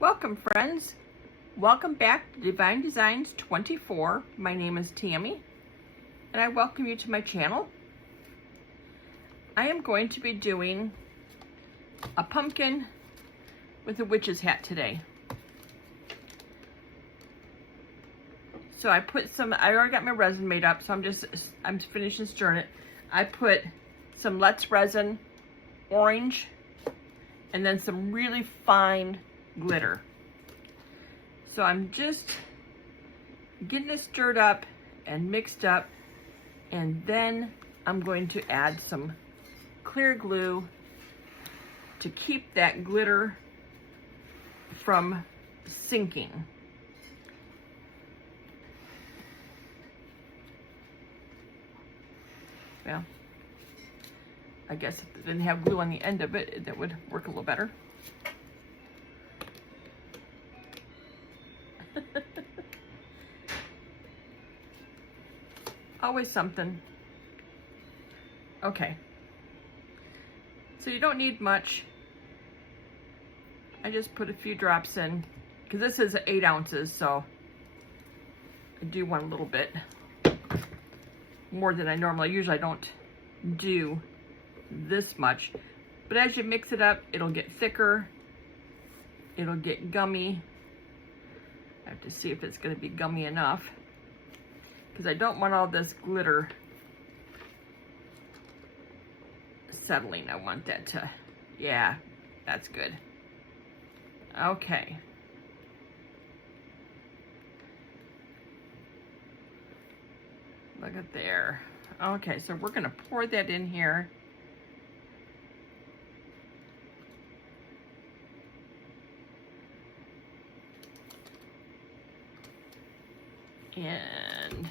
Welcome, friends. Welcome back to Divine Designs 24. My name is Tammy, and I welcome you to my channel. I am going to be doing a pumpkin with a witch's hat today. So I already got my resin made up, so I'm finishing stirring it. I put some Let's Resin, orange, and then some really fine glitter. So I'm just getting it stirred up and mixed up, and then I'm going to add some clear glue to keep that glitter from sinking. Well, I guess if it didn't have glue on the end of it, that would work a little better. Always something. Okay. So you don't need much. I just put a few drops in, because this is 8 ounces, so I do want a little bit more than I normally. Usually I don't do this much, but as you mix it up, it'll get thicker, it'll get gummy. I have to see if it's going to be gummy enough, because I don't want all this glitter settling. I want that to, yeah, that's good. Okay. Look at there. Okay, so we're gonna pour that in here. And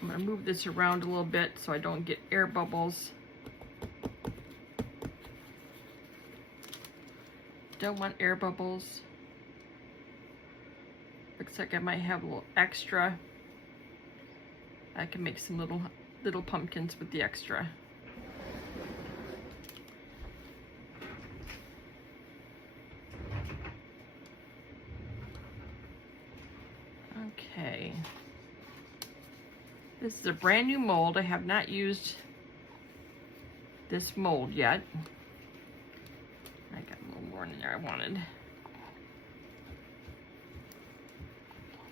I'm gonna move this around a little bit so I don't get air bubbles. Don't want air bubbles. Looks like I might have a little extra. I can make some little pumpkins with the extra. Okay. This is a brand new mold. I have not used this mold yet. I got a little more in there I wanted.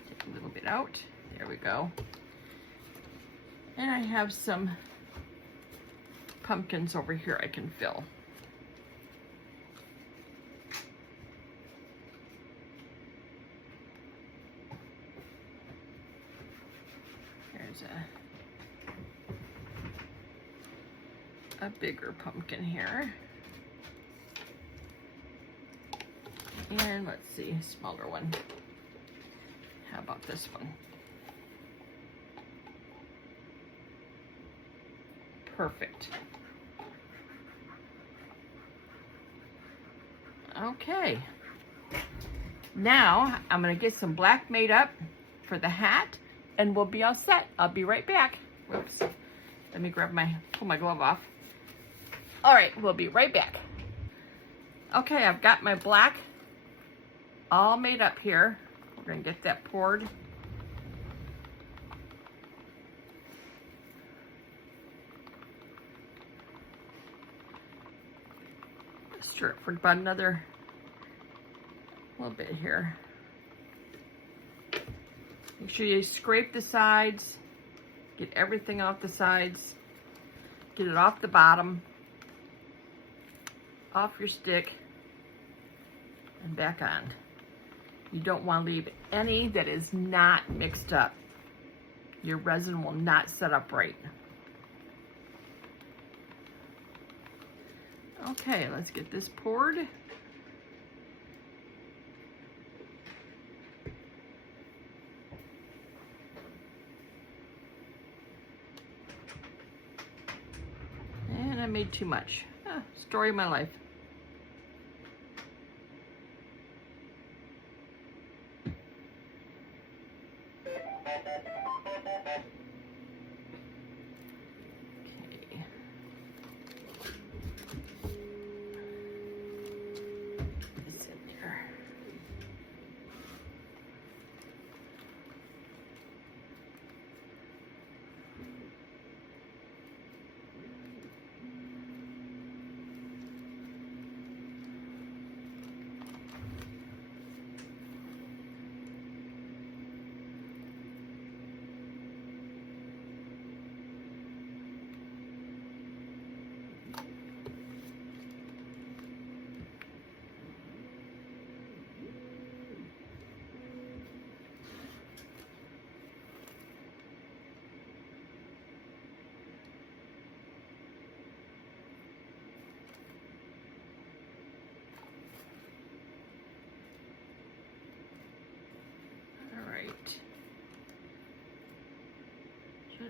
Take a little bit out. There we go. And I have some pumpkins over here I can fill. There's a bigger pumpkin here. And let's see, smaller one. How about this one? Perfect. Okay. Now I'm gonna get some black made up for the hat, and we'll be all set. I'll be right back. Whoops. Let me pull my glove off. All right, we'll be right back. Okay, I've got my black all made up here. We're gonna get that poured. Stir it for about another little bit here. Make sure you scrape the sides, get everything off the sides, get it off the bottom, off your stick, and back on. You don't want to leave any that is not mixed up. Your resin will not set up right. Okay, let's get this poured. And I made too much. Story of my life.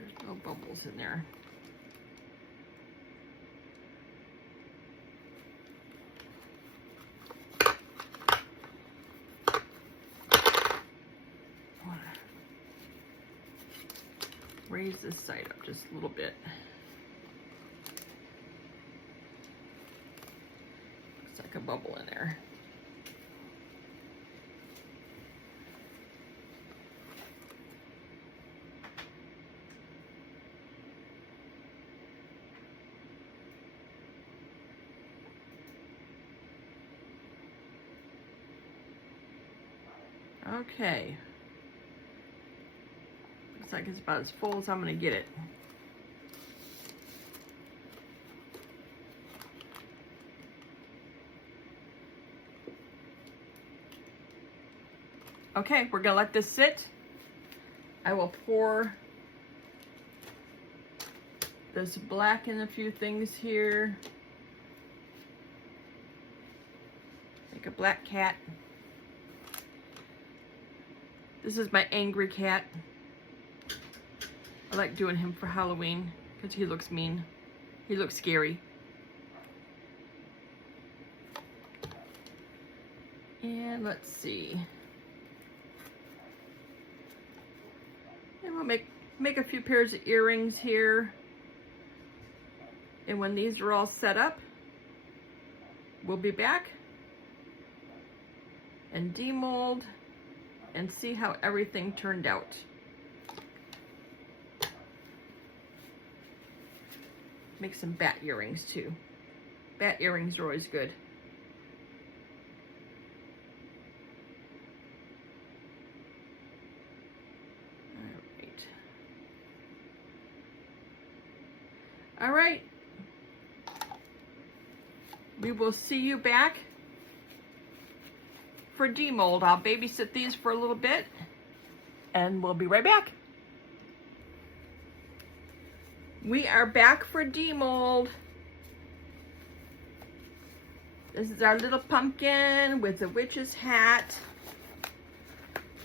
There's no bubbles in there. Raise this side up just a little bit. Looks like a bubble in there. Okay. Looks like it's about as full as I'm going to get it. Okay, we're going to let this sit. I will pour this black in a few things here. Like a black cat. This is my angry cat. I like doing him for Halloween because he looks mean. He looks scary. And let's see. And we'll make a few pairs of earrings here. And when these are all set up, we'll be back and demold and see how everything turned out. Make some bat earrings too. Bat earrings are always good. All right. We will see you back for demold. I'll babysit these for a little bit and we'll be right back. We are back for demold. This is our little pumpkin with a witch's hat.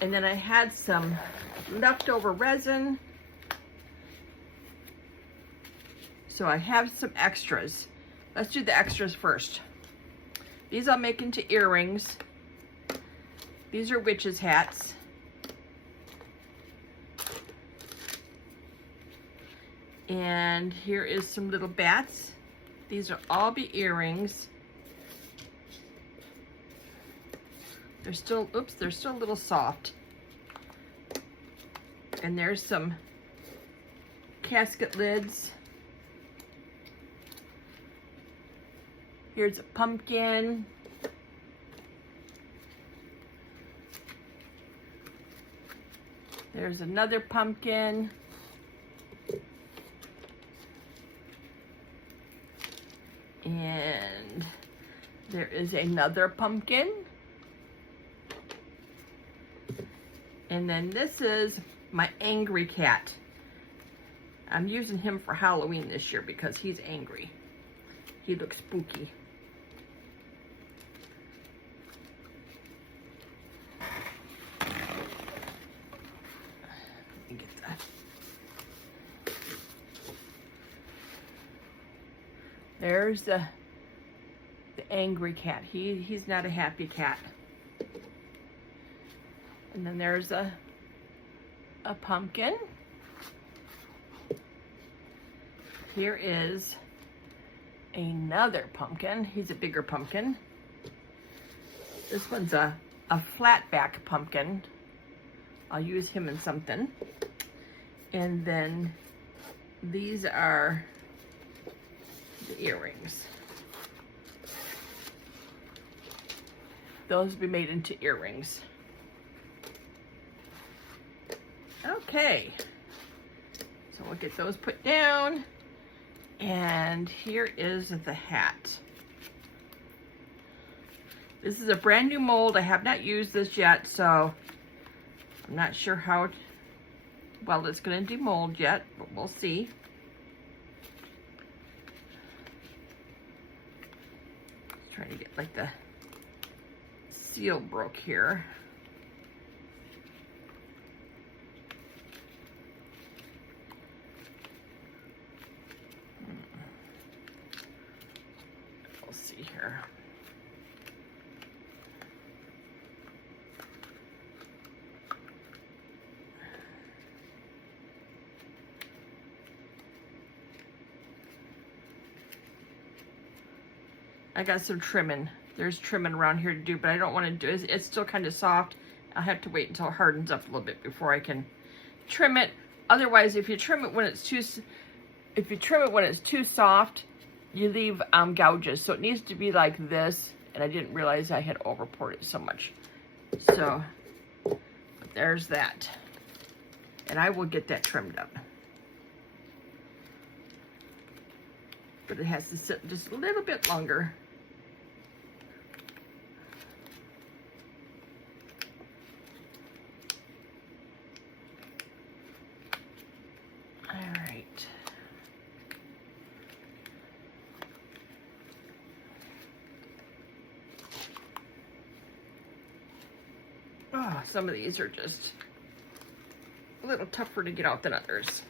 And then I had some leftover resin. So I have some extras. Let's do the extras first. These I'll make into earrings. These are witch's hats. And here is some little bats. These will all be earrings. They're still, oops, they're still a little soft. And there's some casket lids. Here's a pumpkin. There's another pumpkin. And there is another pumpkin. And then this is my angry cat. I'm using him for Halloween this year because he's angry. He looks spooky. Let me get that. There's the angry cat. He's not a happy cat. And then there's a pumpkin. Here is another pumpkin. He's a bigger pumpkin. This one's a flat back pumpkin. I'll use him in something. And then these are the earrings. Those will be made into earrings. Okay, so we'll get those put down. And here is the hat. This is a brand new mold. I have not used this yet, so I'm not sure how well it's going to demold yet, but we'll see. Trying to get like the seal broke here. We'll see here. I got some trimming. There's trimming around here to do, but I don't want to do it. It's still kind of soft. I'll have to wait until it hardens up a little bit before I can trim it. Otherwise, if you trim it when it's too soft, you leave gouges. So it needs to be like this. And I didn't realize I had over poured it so much. So there's that. And I will get that trimmed up. But it has to sit just a little bit longer. All right. Oh, some of these are just a little tougher to get out than others.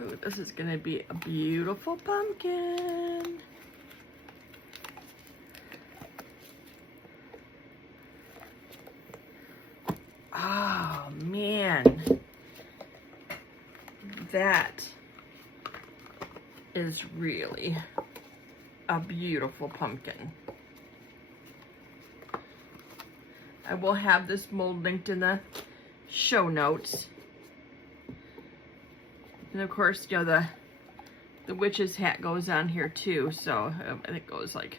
Ooh, this is gonna be a beautiful pumpkin. Oh man, that is really a beautiful pumpkin. I will have this mold linked in the show notes. And of course, you know, the witch's hat goes on here too, so it goes like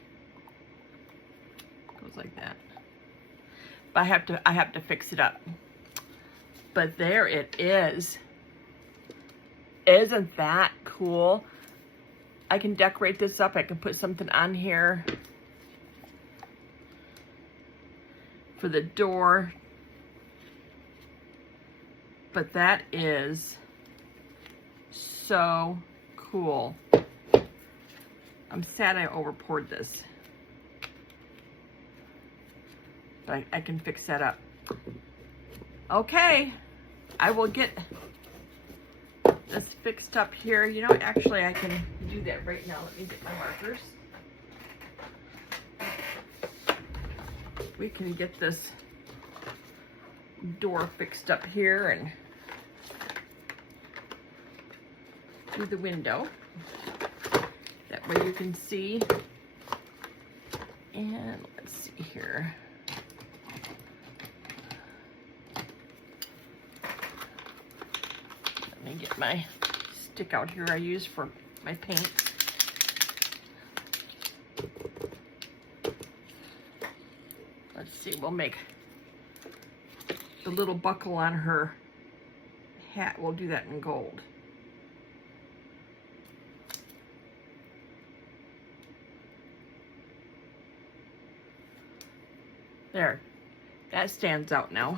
that. But I have to fix it up. But there it is. Isn't that cool? I can decorate this up. I can put something on here for the door. But that is so cool. I'm sad I over poured this. But I can fix that up. Okay, I will get this fixed up here. You know, actually I can do that right now. Let me get my markers. We can get this door fixed up here and do the window. That way you can see. And let's see here. Let me get my stick out here I use for my paint. Let's see, we'll make the little buckle on her hat. We'll do that in gold. There, that stands out now.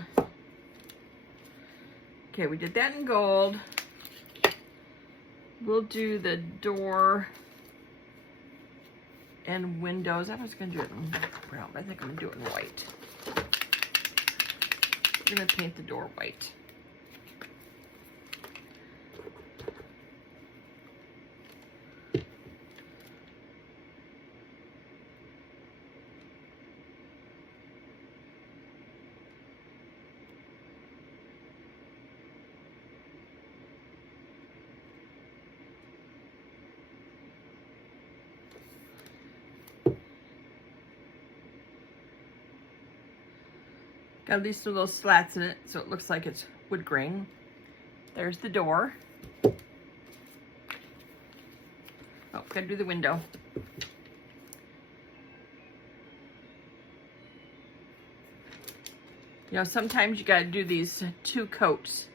Okay, we did that in gold. We'll do the door and windows. I was gonna do it in brown, but I think I'm gonna do it in white. We're gonna paint the door white. Got these little slats in it, so it looks like it's wood grain. There's the door. Oh, gotta do the window. You know, sometimes you gotta do these 2 coats.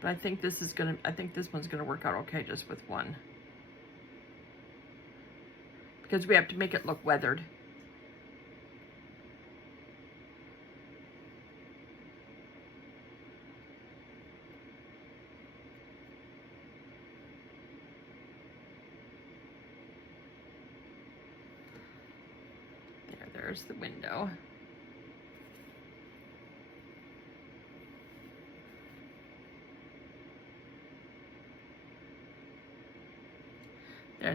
But I think this one's gonna work out okay just with one. Because we have to make it look weathered. There's the window.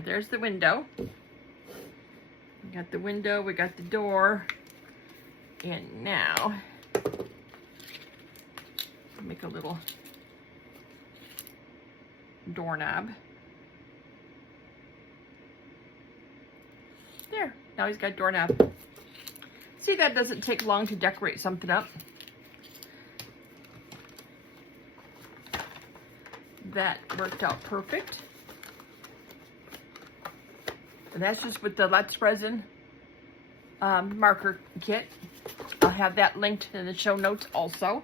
There's the window. We got the window, we got the door. And now, make a little doorknob. There, now he's got a doorknob. See, that doesn't take long to decorate something up. That worked out perfect. And that's just with the Let's Resin marker kit. I'll have that linked in the show notes also.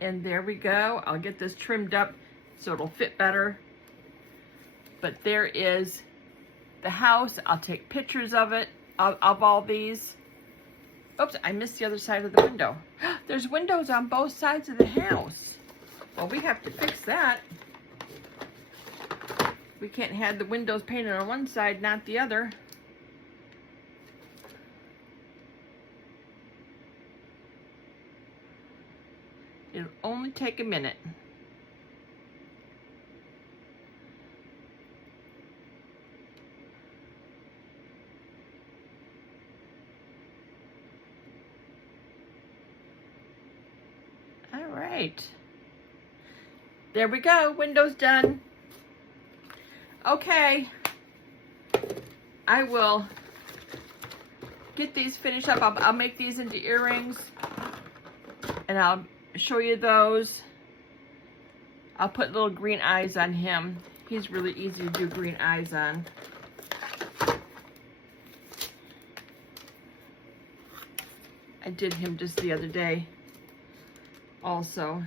And there we go. I'll get this trimmed up so it'll fit better. But there is the house. I'll take pictures of it, of all these. Oops, I missed the other side of the window. There's windows on both sides of the house. Well, we have to fix that. We can't have the windows painted on one side, not the other. It'll only take a minute. All right. There we go. Windows done. Okay. I will get these finished up. I'll make these into earrings. And I'll show you those. I'll put little green eyes on him. He's really easy to do green eyes on. I did him just the other day. Also,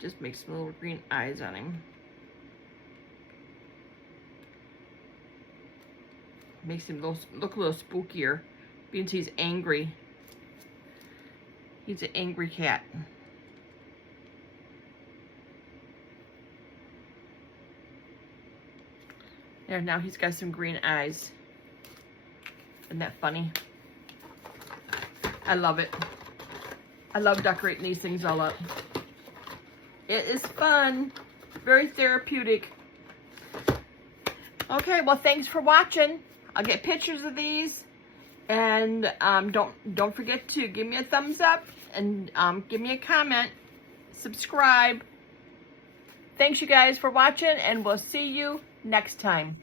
just make some little green eyes on him. Makes him look a little spookier because he's angry. He's an angry cat. There, now he's got some green eyes. Isn't that funny? I love it. I love decorating these things all up. It is fun. Very therapeutic. Okay, well, thanks for watching. I'll get pictures of these. And don't forget to give me a thumbs up and give me a comment. Subscribe. Thanks, you guys, for watching, and we'll see you next time.